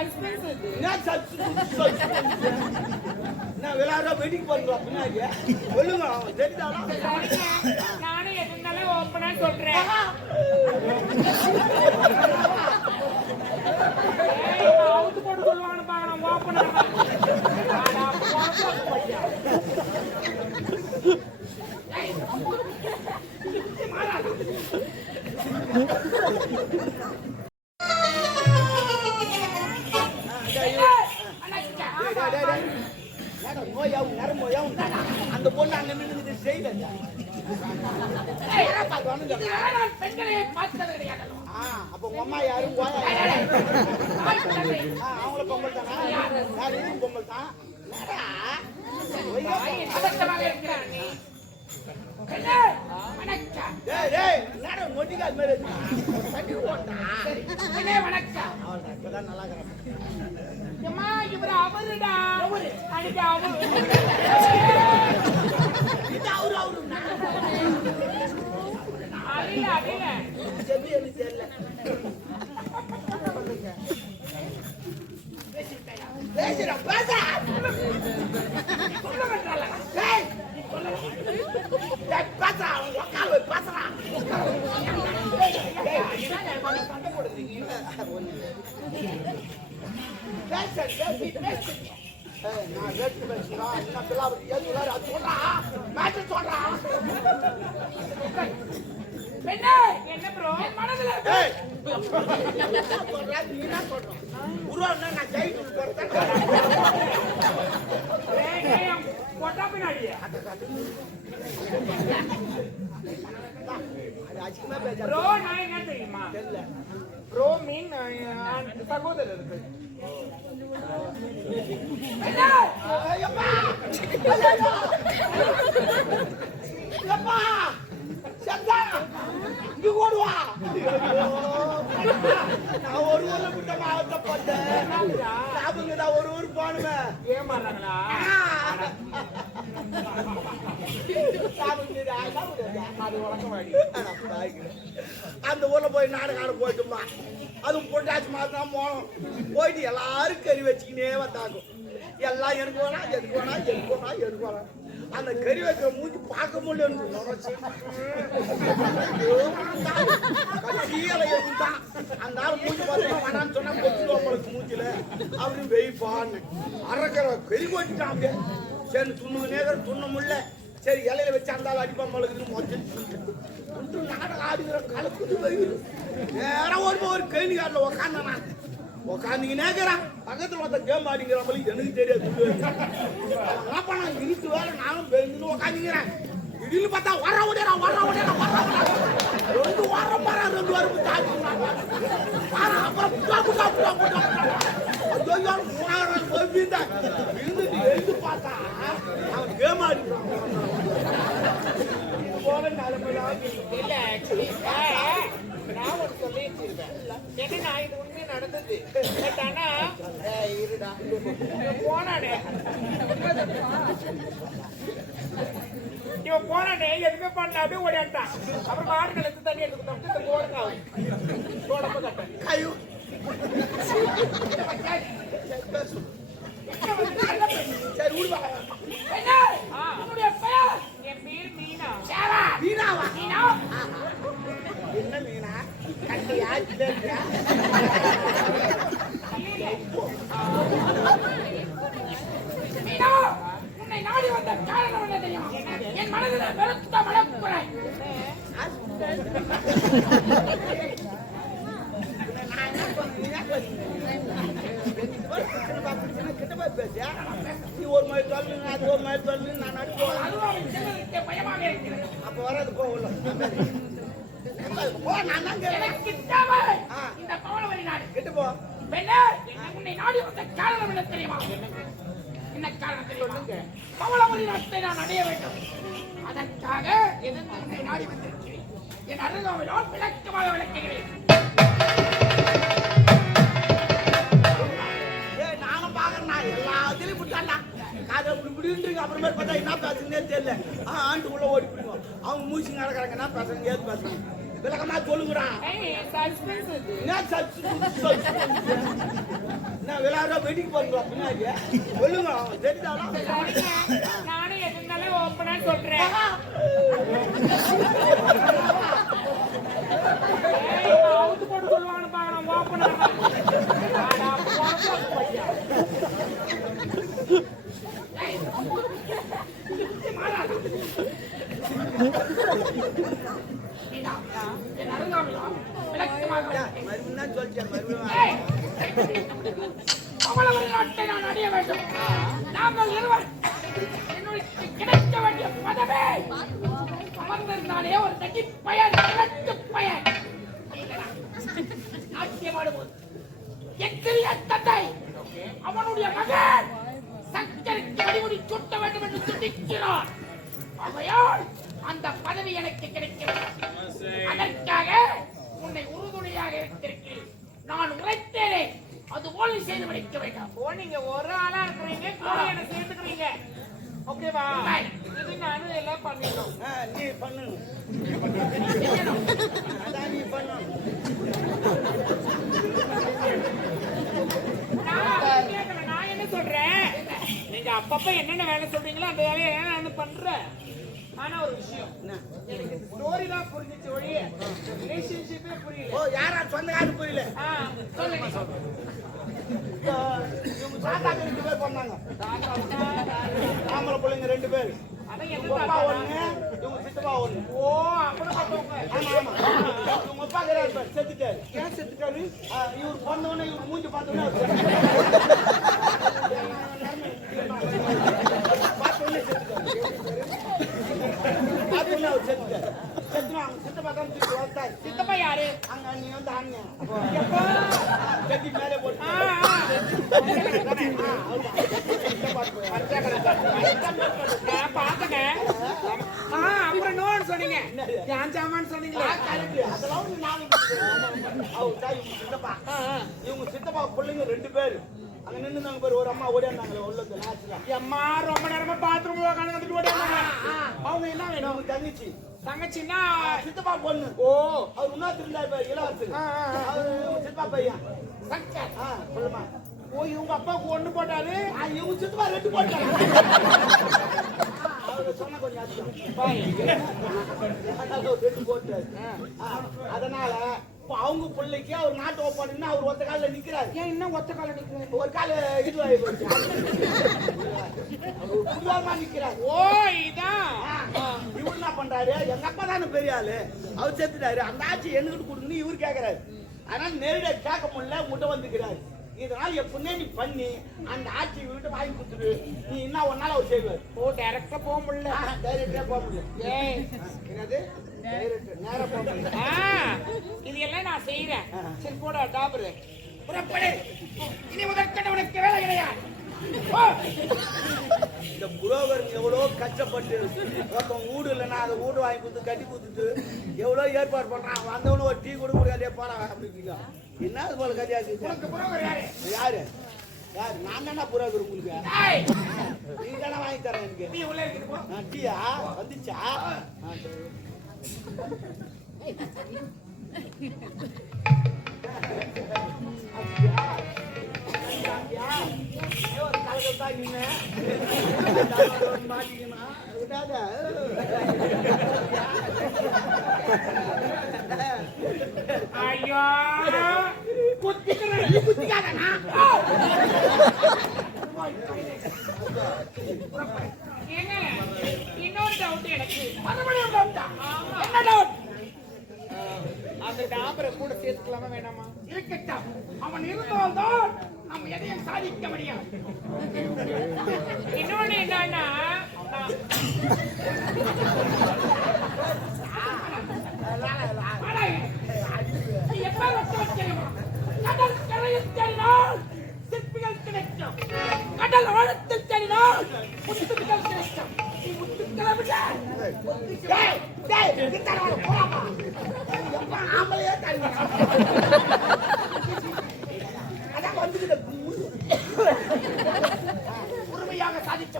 Suspense இது. என்ன suspense? நான் விளையாடுற வெட்டிங் பண்ணுறோம் பின்னாடி சொல்லுங்க அவன் தெரிஞ்சாலும் நானும் எது இருந்தாலும் ஓப்பனா சொல்றேன். அவுத்து போட்டு சொல்லுவான்னு பாக்கலாம் ஓப்பனா. நோயாவும் நரம்போயாவும் அந்த பொண்ணு அங்க நின்று செய்யல. பெண்களை பார்த்தது கிடையாது. அப்ப உங்க அம்மா யாரும் அவங்கள பொங்கல் தானா? யார் இதுவும் பொங்கல் தான். நொட்டிக்கால் மாதிரி நல்லா இவர் அவருடா அன்னைக்கு அவரு அடில அடில செவி எனக்கு தெரியல. பேசுறா பேசுறா என்ன ப்ரோ மனதுல போட்டா பின்னாடி ப்ரோ நான் என்ன தெரியுமா ப்ரோ மீன் சகோதரருக்கு ஓடுவா நான் ஒரு ஊர்ல விட்ட மாவட்டப்பட்டேன். ஒரு ஊர் போனுவேன். ஏமாறாங்களா? அந்த ஊர்ல போய் நாடகார போயிட்டுமா அதுவும் பொண்டாச்சு மாதம் போனோம். போயிட்டு எல்லாரும் கறி வச்சுக்கினே வந்தாங்க. எல்லாம் எனக்கு வேணா எதுக்கு வேணா எதுக்கு வேணா எதுக்கு வேணா அந்த கறி வைக்கிற மூஞ்சி பார்க்க முடியல. அந்த ஆள் மூஞ்சி பார்த்தீங்கன்னா வேணான்னு சொன்னா பொத்துக்கு மூஞ்சில அப்படின்னு வெயிப்பான்னு அரைக்கிற கறி கொட்டிட்டான். அப்படியே சரி துண்ணு நேரம் துண்ண முடியல. சரி இலையில வச்சு அந்த ஆள் அடிப்பா மழுக்குது மொத்தம் நாடகம் ஆடுகிற கலக்குது வெயில் நேரம் ஒரு கேள்வி காட்டில் உக்காந்தானா உக்காந்தீங்க நேக்கிறான் பக்கத்துல ஒருத்த கேம் ஆடிங்கிறவங்களுக்கு எனக்கு தெரியாது. என்ன பண்ண இனித்து வேற நானும் பெருந்துன்னு உக்காந்துங்கிறேன். திடீர்னு பார்த்தா வர உடையா ரெண்டு வாரம் பாரா 2 வாரம் தாண்டி அப்புறம் எழுந்து பார்த்தா அவன் கேம் ஆடிக்கிறான். போல நிலைமைதான் இல்ல நான் ஒன்று சொல்லிட்டு இருக்கேன். ஏன்னா இது உண்மை நடந்தது. பட் ஆனா இருடா போனானே இவன் போனானே எதுவுமே பண்ணல அப்படியே ஓடிட்டான். அப்புறம் ஆடுகள் எடுத்து தண்ணி எடுத்து போடப்ப கட்டேன் ஐயோ சரி விடுவா. உன்னுடைய பெயர்? என் பேர் மீனா. மீனாவா? மீனா என்ன மீனா? கட்டியா இல்லையா? மீனா உன்னை நாடி வந்த காரணம் என்ன தெரியுமா? என் மனதில் வெறுத்த மனக்குறை. நீ ஒரு மாதிரி சொல்லு அது ஒரு மாதிரி சொல்லு நான் நடிப்போம். பயமாக இருக்கிறது. அப்ப வராது போகல இந்த பவளவரி நாடு கிட்ட போ. உன்னை நாடி வந்த காரணம் என்ன தெரியுமா? என்ன காரணம் தெரியுமா? பவளவரி நாட்டை நான் அடைய வேண்டும். அதற்காக உன்னை நாடி வந்திருக்கிறேன். என் அருகாமையினால் விளக்கமாக விளக்குகிறேன். நானும் பாக்குறேன் எல்லாத்திலையும் விட்டாண்டா காதை இப்படின்றீங்க. அப்புறமே பார்த்தா என்ன பேசுறதுனே தெரியல. ஆண்டு உள்ள ஓடி போயிடுவோம். அவங்க மூச்சு நடக்கிறாங்க. என்ன பேசுறாங்க ஏது பேசுறாங்க விளக்கமா சொல்லுங்கடா. சஸ்பென்ஸ் இது. என்ன எல்லாரும் வெடிக்கு போறீங்களா பின்னாடி சொல்லுங்க தெரிஞ்சாலும் நானும் எதுனாலும் ஓப்பனா சொல்றேன். அவுத்து போட்டு சொல்லுவாங்கன்னு பாக்கலாம் ஓப்பனா. மறுபடியும் சொல்லிட்டேன் மறுபடியும் நாட்டை நான் அடைய வேண்டும். நாங்கள் இருவர் என்னுடைய கிடைக்க வேண்டிய பதவே அமர்ந்திருந்தாலே ஒரு தட்டி பயன் கிழக்கு பயன் நாட்டியமாடுவோம். எத்திரிய தந்தை அவனுடைய மகன் சங்கருக்கு வடிமுடி சுட்ட வேண்டும் என்று துடிக்கிறான். ஆகையால் அந்த பதவி எனக்கு கிடைக்க வேண்டும். அதற்காக உன்னை உறுதுணையாக இருந்திருக்கிறேன். நான் உரைத்தேனே அதுபோல் நீ செய்து முடிக்க வேண்டாம். நீங்க ஒரு ஆளா இருக்கிறீங்க, கூட என்ன சேர்த்துக்கிறீங்க. ஓகேவா? இது நானும் எல்லாம் பண்ணிடணும். நீ பண்ணு அதான் நீ பண்ணு. நான் என்ன சொல்றேன், நீங்க அப்பப்ப என்னென்ன வேலை சொல்றீங்களோ அந்த வேலையை நான் பண்றேன். ஆனா ஒரு விஷயம், எனக்கு ஸ்டோரி தான் புரிஞ்சிச்சு ஒழிய ரிலேஷன்ஷிப்பே புரியல. ஓ யாரா சொந்தக்காரரு புரியல. சொல்லுங்க. இவங்க தாத்தாக்கு 2 பேர் பண்ணாங்க. ஆம்பளை பிள்ளைங்க 2 பேர். அதான் என்ன அப்பா ஒண்ணு, இவங்க சித்தப்பா ஒண்ணு. ஓ அப்படி பார்த்தவங்க. ஆமா ஆமா. இவங்க அப்பா கிடையாது, செத்துட்டாரு. ஏன் செத்துட்டாரு? இவர் பொண்ணு இவர் மூஞ்சி பார்த்தோன்னே அவர் பார்த்தோன்னே செத்துட்டாரு. சித்தப்பா தான் தூக்கி வளர்த்தாரு. சித்தப்பா யாரு? அங்க நீ வந்து அண்ணன் செத்தி மேலே போட்டு பாத்தங்க. அப்புறம் நோன்னு சொன்னீங்க, ஜாமான்னு சொன்னீங்களா? அதெல்லாம் சித்தப்பா இவங்க சித்தப்பா பிள்ளைங்க 2 பேரு அங்க நின்னுங்க பேர். ஒரு அம்மா ஓடியாந்தாங்களே உள்ளது நாச்சுல. அம்மா ரொம்ப நேரமா பாத்ரூம் உட்காந்து ஓடியாங்க. அவங்க என்ன வேணும்? அவங்க தங்கச்சி. தங்கச்சின்னா சித்தப்பா பொண்ணு. ஓ அவர் இன்னொருத்தர் இருந்தாரு பேர் இளவரசர். அவரு சித்தப்பா பையன் சங்கர். சொல்லுமா. ஓ இவங்க அப்பாவுக்கு 1 போட்டாரு, இவங்க சித்தப்பா 2 போட்டாரு. அவரு சொன்ன கொஞ்சம் அதிகம் 2 போட்டாரு. அதனால அவங்க பிள்ளைக்கு அவர் நாட்டு ஒப்பாடுன்னா அவர் ஒத்த கால நிக்கிறாரு. ஏன் இன்னும் ஒத்த கால நிக்கிறாரு? ஒரு கால இதுவாகி போச்சு. நிக்கிறாரு. ஓ இதான் இவரு என்ன பண்றாரு? எங்க அப்பா தானே பெரிய ஆளு, அவர் சேர்த்துட்டாரு. அந்த ஆட்சி என்கிட்ட கொடுங்கன்னு இவரு கேக்குறாரு. அதனால நேரடியா கேட்க முடியல, முட்டை வந்துக்கிறாரு. இதனால எப்படின்னே நீ பண்ணி அந்த ஆட்சி விட்டு வாங்கி கொடுத்துரு, நீ என்ன ஒன்னால அவர் செய்வார். ஓ டைரக்டா போக முடியல, டைரக்டா போக முடியல. என்னது நேரா போக முடியல. இது எல்லாம் நான் செய்யறேன். சரி போடா டாபரு புறப்படு. இனி முதற்கண்ட உனக்கு வேலை கிடையாது. இந்த புரோகர் எவ்வளோ கஷ்டப்பட்டு ஒருத்தன் வீடு இல்லைன்னா அதை வீடு வாங்கி கொடுத்து கட்டி கொடுத்துட்டு எவ்வளோ ஏற்பாடு பண்றான். வந்தவனு ஒரு டீ கூட முடியாதே போறா அப்படிங்க. என்ன அது போல கதையா இருக்கு? புரோகர் யாரு? யாரு யாரு? நான் தானே புரோகர் உங்களுக்கு. நீ தானே வாங்கி தரேன் எனக்கு. நீ உள்ள இருக்கு. டீயா வந்துச்சா? ஐயோ குத்திக்கிறேன். குத்திக்காதனா? ஏங்க இன்னொரு டவுட் எனக்கு. மறுபடியும் டவுட்டா? என்ன டவுட்? அந்த டாபரை கூட சேர்த்துக்கலாமா வேணாமா? இருக்கட்டும். அவன் இருந்தால்தான் நம்ம எதையும் சாதிக்க முடியும். இன்னொன்னு என்னன்னா எப்ப கடல் கரையில் தேடினால் சிற்பிகள் கிடைக்கும், கடல் ஆழத்தில் தேடினால் முத்துக்கள் கிடைக்கும். உரிமையாக சாதிச்ச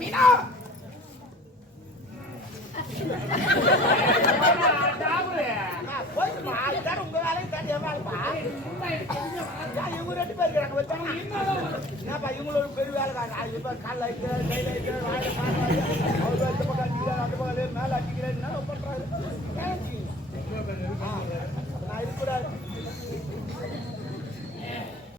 மீனா என் வேலைப்பா சும்மா எனக்கு எதுவுமே வராது. இவங்க 2 பேர் இருக்கிறாங்க வச்சாங்க என்னதான் வரும்? ஏன்ப்பா இவங்களோட பெரிய வேலைக்காரன் இப்ப காலில் அடிக்கிறாரு கையில் அடிக்கிறாரு வாயில பாடுறாரு அவர் இந்த பக்கம் அடிக்கிறாரு அந்த பக்கம் மேல அடிக்கிறாரு என்ன பண்றாரு